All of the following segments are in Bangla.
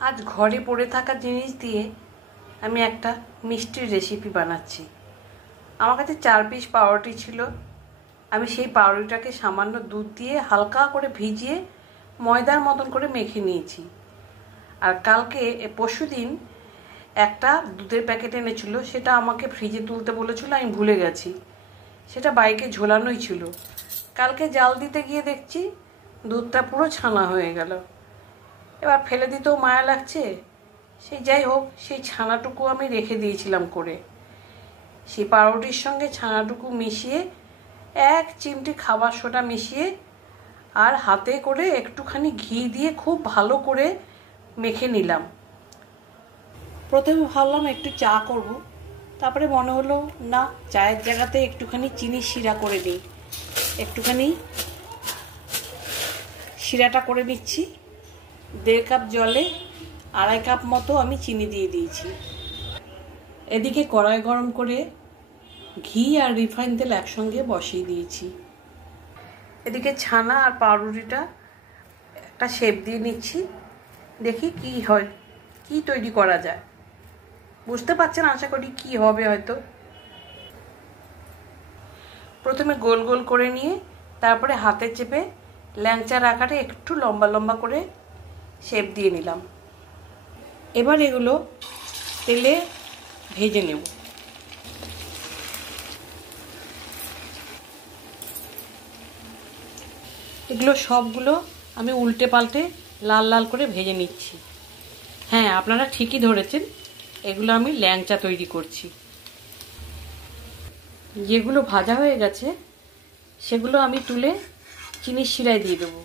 আজ ঘরে পড়ে থাকা জিনিস দিয়ে আমি একটা মিষ্টির রেসিপি বানাচ্ছি। আমার কাছে 4 পিস পাউরুটি ছিল। আমি সেই পাউরুটিটাকে সামান্য দুধ দিয়ে হালকা করে ভিজিয়ে ময়দার মতন করে মেখে নিয়েছি। আর কালকে পরশুদিন একটা দুধের প্যাকেট এনেছিল, সেটা আমাকে ফ্রিজে তুলতে বলেছিল, আমি ভুলে গেছি। সেটা বাইকে ঝোলানোই ছিল। কালকে জাল দিতে গিয়ে দেখছি দুধটা পুরো ছানা হয়ে গেল। এবার ফেলে দিতেও মায়া লাগছে। সেই যাই হোক, সেই ছানাটুকু আমি রেখে দিয়েছিলাম করে। সেই পাউরুটির সঙ্গে ছানাটুকু মিশিয়ে 1 চিমটি খাবার সোডা মিশিয়ে আর হাতে করে একটুখানি ঘি দিয়ে খুব ভালো করে মেখে নিলাম। প্রথমে ভাবলাম একটু চা করব, তারপরে মনে হলো না, চায়ের জায়গাতে একটুখানি চিনি শিরা করে নিই। একটুখানি শিরাটা করে নিচ্ছি। 1.5 কাপ জলে 2.5 কাপ মতো আমি চিনি দিয়ে দিয়েছি। এদিকে কড়াই গরম করে ঘি আর রিফাইন তেল একসঙ্গে বসিয়ে দিয়েছি। এদিকে ছানা আর পাউরুটিটা একটা শেপ দিয়ে নিচ্ছি। দেখি কি হয়, কি তৈরি করা যায়। বুঝতে পারছেন আশা করি কি হবে হয়তো। প্রথমে গোল গোল করে নিয়ে তারপরে হাতে চেপে ল্যাংচার আকারে একটু লম্বা লম্বা করে শেপ দিয়ে নিলাম। এবার এগুলো তেলে ভেজে নেব। এগুলো সবগুলো আমি উল্টে পাল্টে লাল লাল করে ভেজে নিচ্ছি। হ্যাঁ, আপনারা ঠিকই ধরেছেন, এগুলো আমি ল্যাংচা তৈরি করছি। যেগুলো ভাজা হয়ে গেছে সেগুলো আমি তুলে চিনির শিরায় দিয়ে দেবো।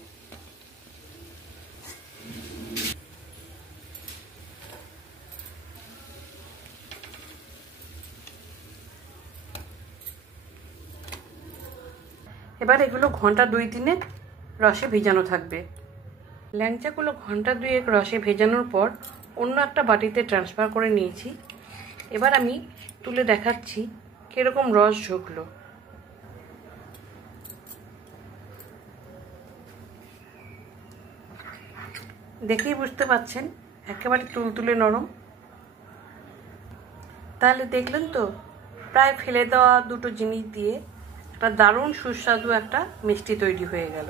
এবার এগুলো ঘন্টা 2-3 রসে ভেজানো থাকবে। ল্যাংচাগুলো ঘন্টা 2 রসে ভেজানোর পর অন্য একটা বাটিতে ট্রান্সফার করে নিয়েছি। এবার আমি তুলে দেখাচ্ছি কীরকম রস ঝুঁকলো। দেখেই বুঝতে পারছেন একেবারে তুলতুলে নরম। তাহলে দেখলেন তো, প্রায় ফেলে দেওয়া দুটো জিনিস দিয়ে একটা দারুণ সুস্বাদু একটা মিষ্টি তৈরি হয়ে গেল।